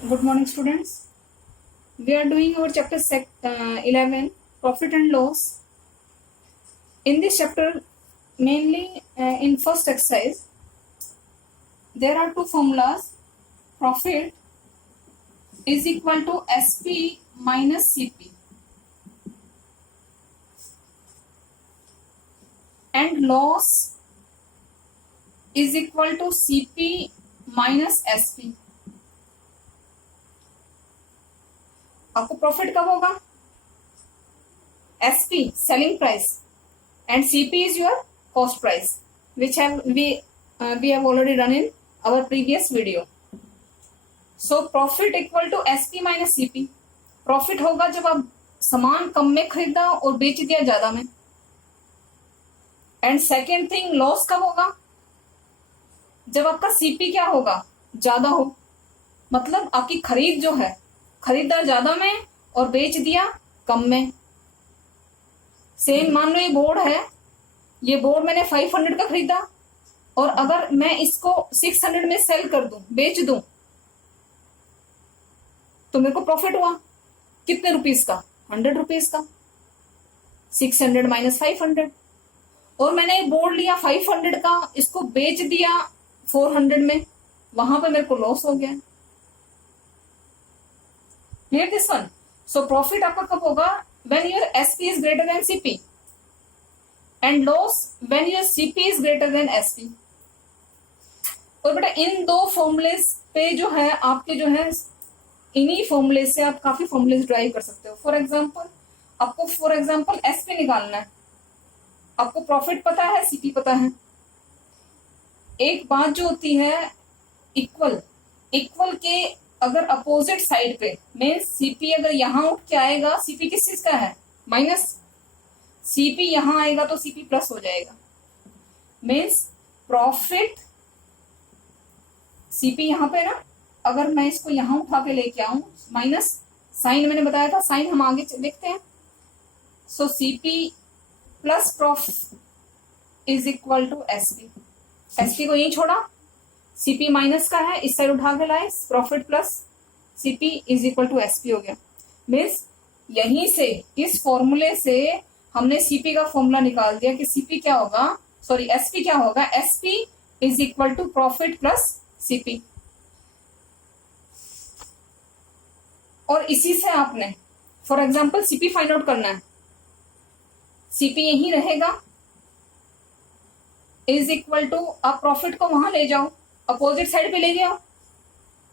Good morning, students. We are doing our chapter 11, profit and loss. In this chapter, mainly in first exercise, there are two formulas. Profit is equal to SP minus CP, and loss is equal to CP minus SP. आपको profit कब होगा? SP selling price and CP is your cost price, which we have already done in our previous video. So profit equal to SP minus CP. Profit होगा जब आप सामान कम में खरीदा और बेच दिया ज्यादा में. एंड सेकेंड थिंग, लॉस कब होगा? जब आपका CP क्या होगा? ज्यादा हो. मतलब आपकी खरीद जो है, खरीदा ज्यादा में और बेच दिया कम में. सेम मान लो ये बोर्ड है, ये बोर्ड मैंने 500 का खरीदा और अगर मैं इसको 600 में सेल कर दूं, बेच दूं, तो मेरे को प्रॉफिट हुआ. कितने रुपीस का? 100 रुपीस का. 600 माइनस 500. और मैंने बोर्ड लिया 500 का, इसको बेच दिया 400 में, वहां पे मेरे को लॉस हो गया. Clear this one? So profit आपका कब होगा? When your SP is greater than CP, and loss when your CP is greater than SP. और बेटा इन दो फॉर्मूलेस पे जो है आपके जो है, इन्हीं फॉर्मूले से आप काफी फॉर्मूलेस ड्राइव कर सकते हो. फॉर एग्जाम्पल SP निकालना है, आपको प्रॉफिट पता है, CP पता है. एक बात जो होती है, इक्वल के अगर अपोजिट साइड पे मीन्स CP अगर यहां उठ के आएगा, CP किस चीज का है? माइनस. CP यहां आएगा तो CP प्लस हो जाएगा. मीन्स प्रॉफिट CP यहां पे ना, अगर मैं इसको यहां उठा के लेके आऊं, माइनस साइन मैंने बताया था, साइन हम आगे देखते हैं. So CP plus profit is equal to SP. SP को यही छोड़ा, CP माइनस का है, इस साइड उठा के लाए, profit plus CP is equal to SP हो गया. मीन्स यहीं से, इस फॉर्मूले से हमने CP का फॉर्मूला निकाल दिया कि CP क्या होगा, सॉरी SP क्या होगा. SP is equal to profit plus CP. और इसी से आपने for example CP find out करना है. CP यही रहेगा, इज इक्वल टू, आप प्रॉफिट को वहां ले जाओ, अपोजिट साइड पे ले गया.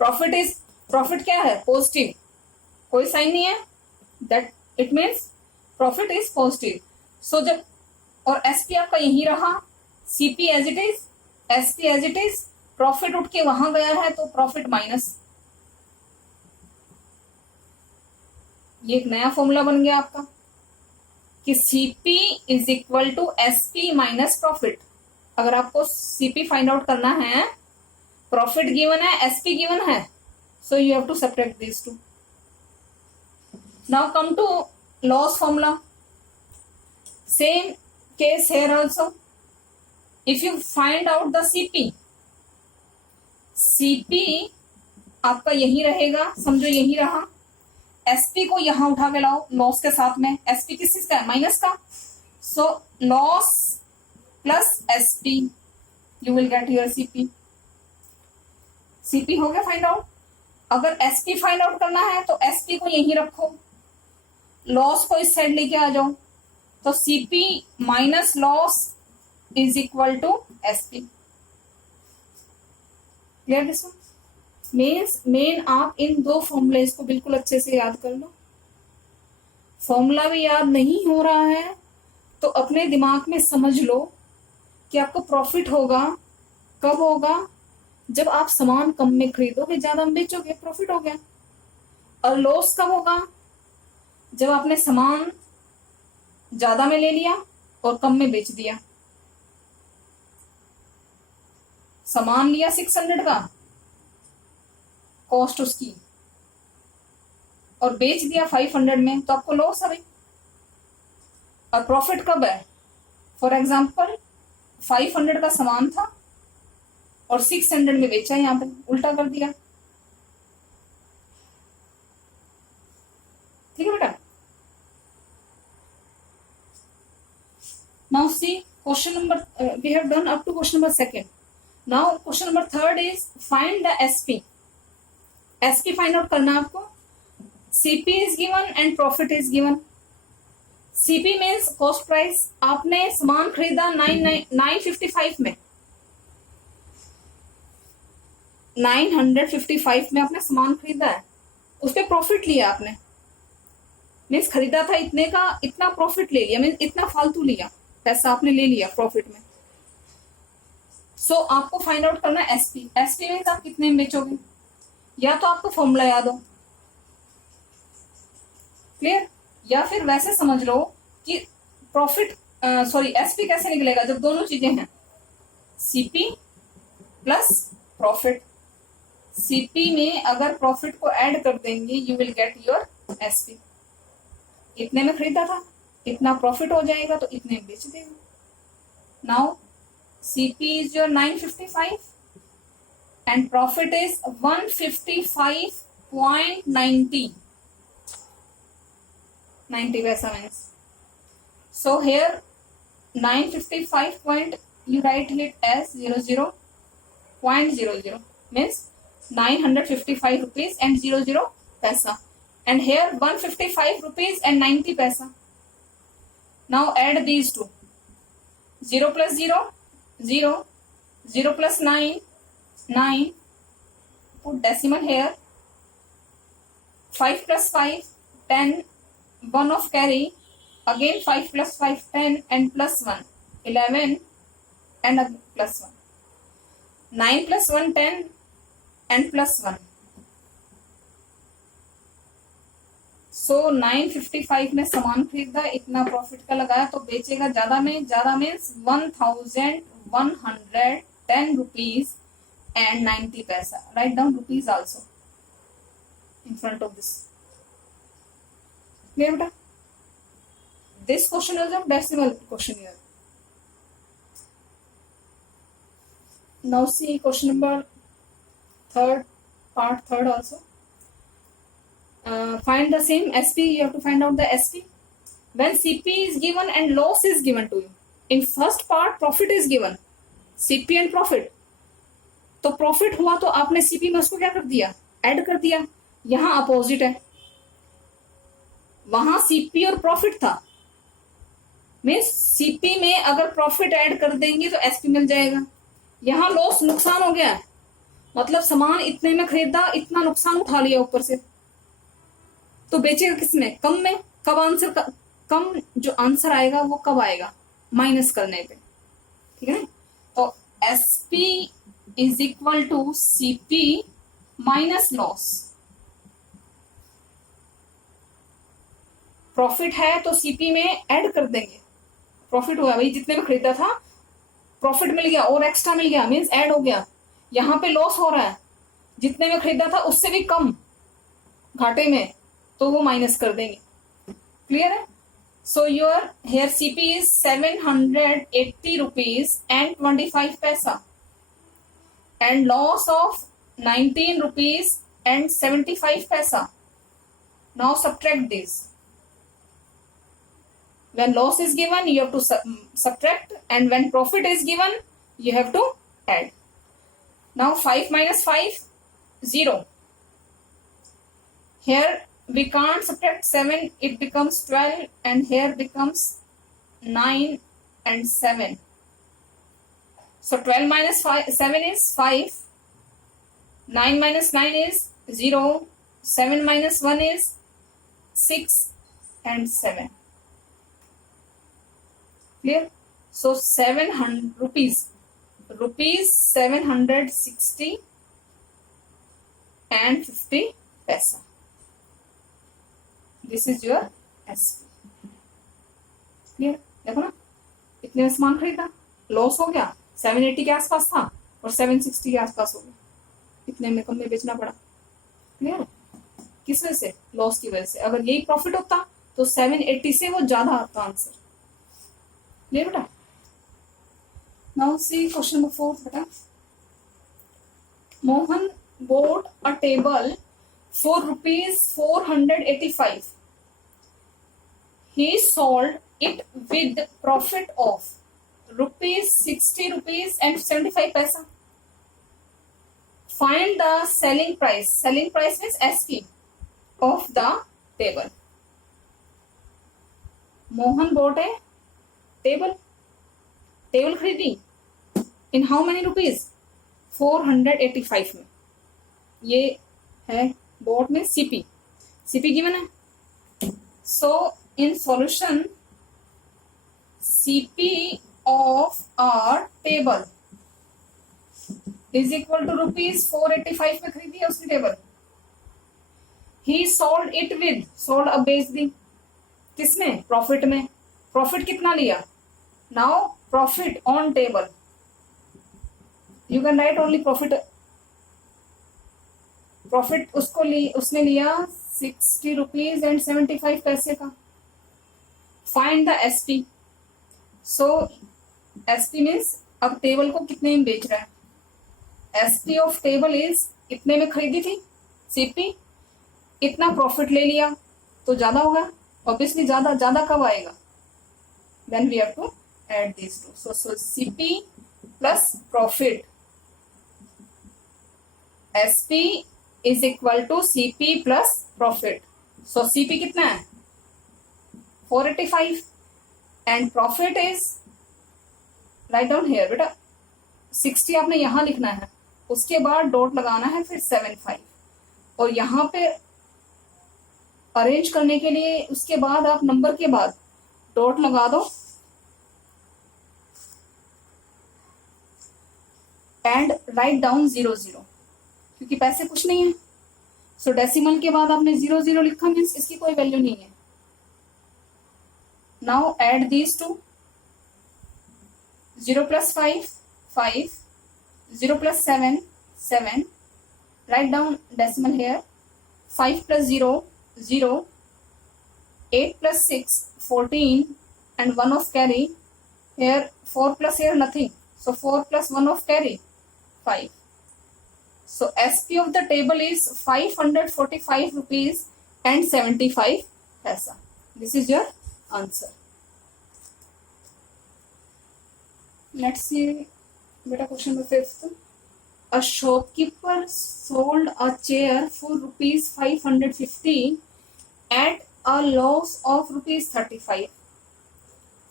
प्रॉफिट क्या है? पॉजिटिव, कोई साइन नहीं है, that it means profit is positive. So जब, और SP आपका यही रहा, CP as it is, SP as it is, profit उठ के वहां गया है तो प्रॉफिट माइनस. ये एक नया फॉर्मूला बन गया आपका कि CP is equal to SP minus profit. अगर आपको CP फाइंड आउट करना है, प्रॉफिट गिवन है, SP गिवन है, so you have to separate this two. Now come to loss formula. Same case here also. If you find out the CP आपका यही रहेगा, समझो यही रहा. SP को यहां उठा के लाओ लॉस के साथ में. SP किस चीज का है? माइनस का. So loss plus SP, you will get your CP. CP हो गया फाइंड आउट. अगर SP फाइंड आउट करना है तो SP को यहीं रखो, लॉस को इस साइड लेके आ जाओ, तो CP minus loss is equal to SP. Clear this one? Means मेन आप इन दो फॉर्मूलेस को बिल्कुल अच्छे से याद कर लो. फॉर्मूला भी याद नहीं हो रहा है तो अपने दिमाग में समझ लो कि आपको प्रॉफिट होगा कब होगा? जब आप सामान कम में खरीदोगे, ज्यादा में बेचोगे, प्रॉफिट हो गया. और लॉस कब होगा? जब आपने सामान ज्यादा में ले लिया और कम में बेच दिया. सामान लिया 600 का, कॉस्ट उसकी, और बेच दिया 500 में, तो आपको लॉस है भाई. और प्रॉफिट कब है? फॉर एग्जाम्पल 500 का सामान था और 600 में बेचा, यहाँ पे उल्टा कर दिया. Now see question number we have done up to question number second. Now question number third is find the SP. SP find out करना आपको. CP is given and profit is given. CP means cost price. आपने सामान खरीदा 955 में, 955 में आपने सामान खरीदा है, उस पर प्रॉफिट लिया आपने, मीन्स खरीदा था इतने का, इतना प्रॉफिट ले लिया, मीन्स इतना फालतू लिया, पैसा आपने ले लिया प्रॉफिट में. सो आपको फाइंड आउट करना है एसपी. एसपी मीन्स आप कितने में बेचोगे, या तो आपको फॉर्मूला याद हो, क्लियर, या फिर वैसे समझ लो कि प्रॉफिट सॉरी एसपी कैसे निकलेगा जब दोनों चीजें हैं, सीपी प्लस प्रॉफिट. सीपी में अगर प्रॉफिट को ऐड कर देंगे you will get your SP. इतने में खरीदा था, इतना प्रॉफिट हो जाएगा तो इतने में बेच देगा. Now CP is your 955 and profit is 155.90 90 paisa means. So here 955 point you write it as 00.00 means 955 rupees and 00 paisa, and here 155 rupees and 90 paisa. Now add these two, 0 plus 0 0, 0 plus 9 9, put decimal here, 5 plus 5 10, 1 of carry, again 5 plus 5 10 and plus 1 11 and again plus 1, 9 plus 1 10 and plus 1. So 955 में सामान खरीदा, इतना profit का लगाया तो बेचेगा ज्यादा में, ज्यादा means 1110 rupees and 90 paisa. Write down rupees also in front of this. Clear beta? This question is a decimal question here. Now see question number third, part third also. Find the same SP. You have to find out the SP. When CP is given and loss is given to you. In first part profit is given. CP and profit. तो profit हुआ तो आपने CP में उसको क्या कर दिया, add कर दिया. यहां अपोजिट है, वहां सीपी और प्रॉफिट था, मीन्स सीपी में अगर प्रॉफिट ऐड कर देंगे तो एसपी मिल जाएगा. यहां लॉस, नुकसान हो गया, मतलब सामान इतने में खरीदा, इतना नुकसान उठा लिया ऊपर से, तो बेचेगा किसमें, कम में. कब आंसर कम जो आंसर आएगा वो कब आएगा, माइनस करने पे. ठीक है, तो SP is equal to CP minus loss. Profit है तो सीपी में ऐड कर देंगे, प्रॉफिट हुआ भाई, जितने में खरीदा था प्रॉफिट मिल गया और एक्स्ट्रा मिल गया, मीन्स ऐड हो गया. यहां पे लॉस हो रहा है, जितने में खरीदा था उससे भी कम घाटे में, तो वो माइनस कर देंगे. क्लियर है. So your here CP is 780 rupees and 25 paisa and loss of 19 rupees and 75 paisa. Now subtract these. When loss is given you have to subtract, and when profit is given you have to add. Now 5 minus 5 0. Here we can't subtract 7, it becomes 12, and here becomes 9 and 7. So 12 minus 7 is 5, 9 minus 9 is 0, 7 minus 1 is 6 and 7. Clear? So 700 rupees 760 and 50 paisa. This is your SP. Clear? देखो ना, इतने में सामान खरीदा, loss हो गया, 780 के आसपास था और 760 के आसपास हो गया, इतने में कम में बेचना पड़ा. क्लियर? किस वजह से, लॉस की वजह से. अगर यही प्रॉफिट होता तो 780 से वो ज्यादा आता आंसर. क्लियर बेटा. नाउ सी क्वेश्चन नंबर 4 बेटा. Mohan bought a table for rupees 485. He sold it with profit of rupees 60 rupees and 75 paisa. Find the selling price. Selling price means SP of the table. Mohan bought a table. Table खरीदी in how many rupees 485 में. ये है board में CP. CP given है. So in solution CP of our table is equal to rupees 485 में खरीदी है उसने table. He sold it with. Sold अब बेच दी किसमें? प्रॉफिट में. प्रॉफिट कितना लिया? Now profit on table you can write only profit. Profit उसने लिया 60 रुपीज एंड 75 पैसे का. Find the SP. So SP means अब टेबल को कितने में बेच रहा है. एसपी ऑफ टेबल इज इतने में खरीदी थी सीपी, इतना प्रॉफिट ले लिया तो ज्यादा होगा. ऑब्वियसली ज्यादा कब आएगा? Then we have to add these two. So CP plus profit. SP is equal to CP plus profit. So CP कितना है? 485 and profit is write down here बेटा 60 आपने यहां लिखना है, उसके बाद डॉट लगाना है, फिर 75 और यहां पे अरेंज करने के लिए उसके बाद आप नंबर के बाद डॉट लगा दो एंड राइट डाउन 00 क्योंकि पैसे कुछ नहीं है. सो डेसिमल के बाद आपने 00 लिखा मीन्स इसकी कोई वैल्यू नहीं है. Now add these two. 0 plus 5 5, 0 plus 7 7. Write down decimal here. 5 plus 0 0. 8 plus 6 14 and 1 of carry. Here 4 plus here nothing. So 4 plus 1 of carry 5. So SP of the table is 545 rupees and 75 paisa. This is your answer. Let's see beta question number 5th. A shopkeeper sold a chair for rupees 550 at a loss of rupees 35.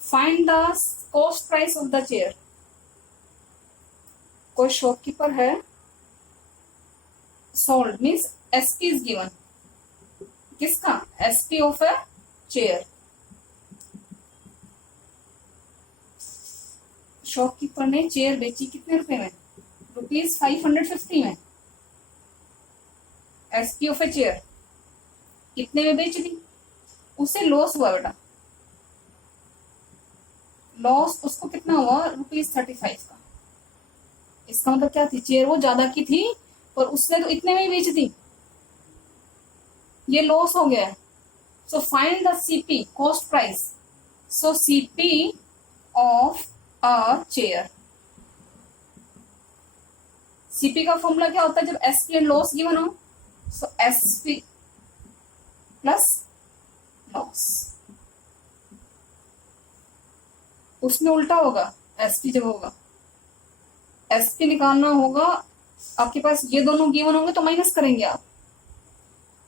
Find the cost price of the chair. कोई shopkeeper है, sold means SP is given. किसका? SP of a chair. Shopkeeper ने chair बेची कितने रुपए में? Rupees 550 में. SP of a chair कितने में बेच दी? उसे लॉस हुआ बेटा. लॉस उसको कितना हुआ? रुपीज 35 का. इसका मतलब क्या थी? चेयर वो ज्यादा की थी और उसने तो इतने में ही बेच दी. ये लॉस हो गया. So find the CP cost price. So CP of a chair. CP का फॉर्मूला क्या होता है जब एसपी एंड लॉस गिवन हो? सो एसपी प्लस लॉस. उसमें उल्टा होगा. एसपी जब होगा एसपी निकालना होगा, आपके पास ये दोनों गिवन होंगे तो माइनस करेंगे आप.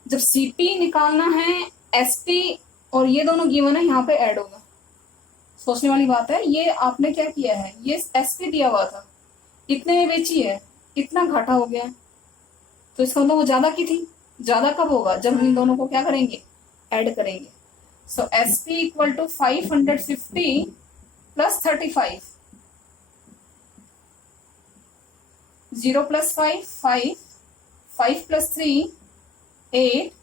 जब सीपी निकालना है एसपी और ये दोनों गिवन है यहाँ पे ऐड होगा. सोचने वाली बात है. ये आपने क्या किया है? ये एसपी दिया हुआ था, इतने में बेची है, इतना घाटा हो गया, तो इसका मतलब वो ज्यादा की थी. ज्यादा कब होगा? जब हम इन दोनों को क्या करेंगे? ऐड करेंगे. So SP equal to 550 plus 35. 0 plus 5 5. 5 plus 3 8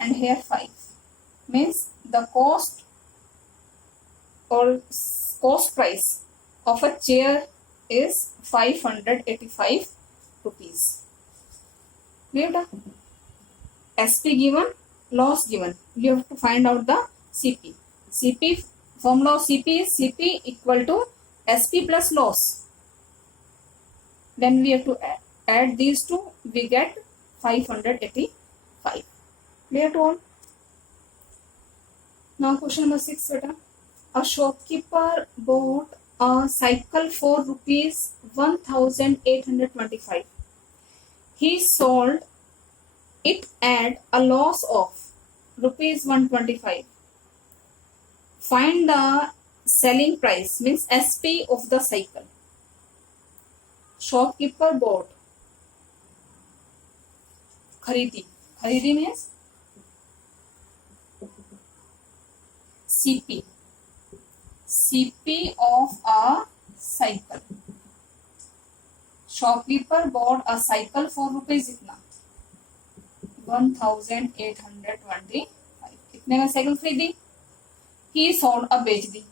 and here 5 means the cost or cost price of a chair is 585 rupees. Clear? SP given, loss given. You have to find out the CP. CP formula of CP is CP equal to SP plus loss. Then we have to add these two. We get 585. Clear to all? Now question number 6 beta. A shopkeeper bought a cycle for rupees 1,825. He sold it at a loss of rupees 125. Find the selling price, means SP of the cycle. Shopkeeper bought, खरीदी, खरीदी means CP of a cycle. Shopkeeper bought a cycle for rupees इतना 1,825. इतने में cycle खरीदी. He sold, अब बेच दी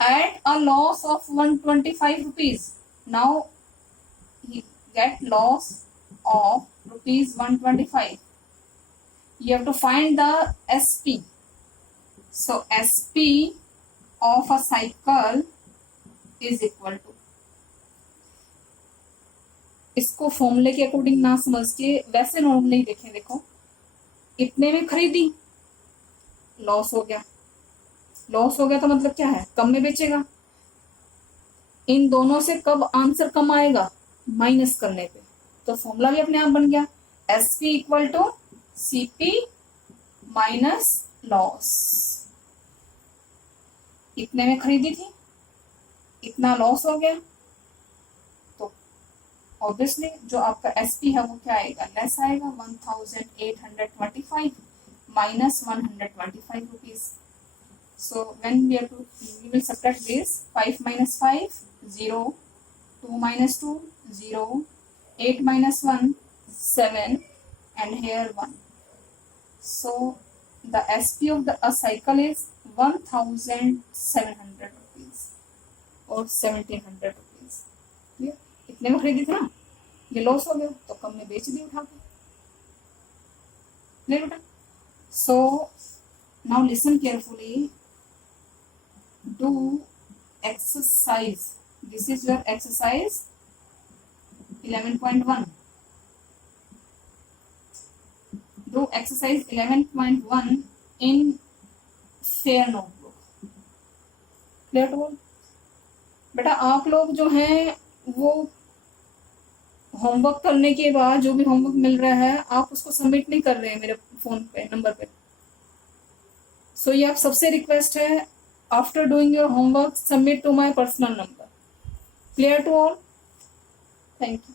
at a loss of 125 rupees. Now he get loss of rupees 125. You have to find the SP. So SP of a cycle is equal to, इसको फॉर्मूले के according ना समझ के वैसे नॉर्मली देखें. देखो इतने में खरीदी, लॉस हो गया. लॉस हो गया तो मतलब क्या है, कम में बेचेगा. इन दोनों से कब आंसर कम आएगा, माइनस करने पे. तो फॉर्मूला भी अपने आप बन गया, SP equal to CP minus loss. इतने में खरीदी थी, इतना लॉस हो गया, तो ऑब्वियसली जो आपका SP है वो क्या आएगा, लेस आएगा. 1,825 minus 125 rupees. So when we will subtract this, 5 minus 5 0, 2 minus 2 0, 8 minus 1 7, and here 1. So the SP of a cycle is 1,700 rupees or 1,700 rupees. Clear? इतने में खरीदी थी ना, ये लॉस हो गया तो कम में बेच दी उठा के. नहीं बेटा. So now listen carefully. Do exercise. This is your exercise 11.1. Do exercise 11.1 in fair notebook. Clear to all? बेटा आप लोग जो हैं वो होमवर्क करने के बाद जो भी होमवर्क मिल रहा है आप उसको सबमिट नहीं कर रहे हैं मेरे फोन पे नंबर पे. सो ये आप सबसे रिक्वेस्ट है, after doing your homework submit to my personal number. Clear to all? Thank you.